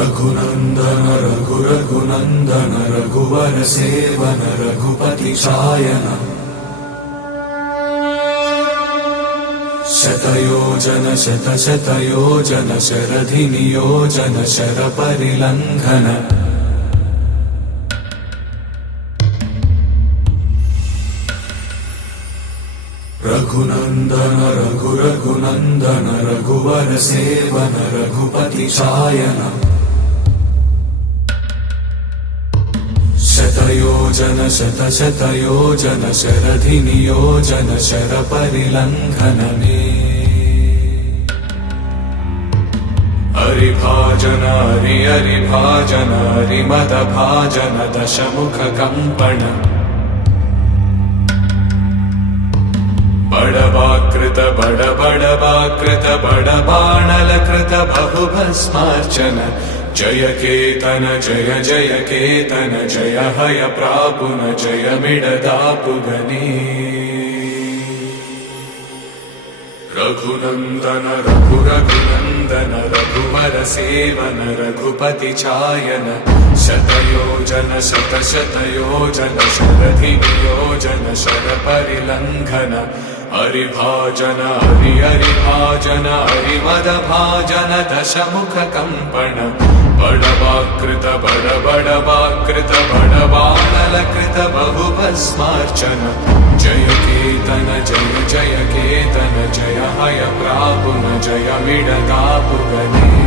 रघुनंदन रघुनंदन रघुवर सेवन रघुपति चायन शतयोजन शतशतयोजन शरधि नियोजन शर परिलंघन रघुनंदन रघुनंदन रघुवर सेवन रघुपति चायन शतयोजन शतशतयोजन शरधि नियोजन शर परिलंघन हरिभाजन हरिभाजन हरिमद भाजन दशमुख कंपन बड़वाकृत बड़वाकृत बड़बाणलकृत बहुभस्मार्चन जय केतन जय हय प्रापुन जय मिडदापुगनी रघुनंदन रघुनंदन रघुवर सेवन रघुपति चायन शतयोजन शतशतयोजन शरधि नियोजन शर परिलंघन हरिभाजन हरिभाजन हरिमद भाजन दशमुख कंपन बड़वाकृत बड़वाकृत बड़बाणलकृत बहुभस्मार्चन जय केतन जय केतन जय हय प्रापुन जय मिडदापुगनी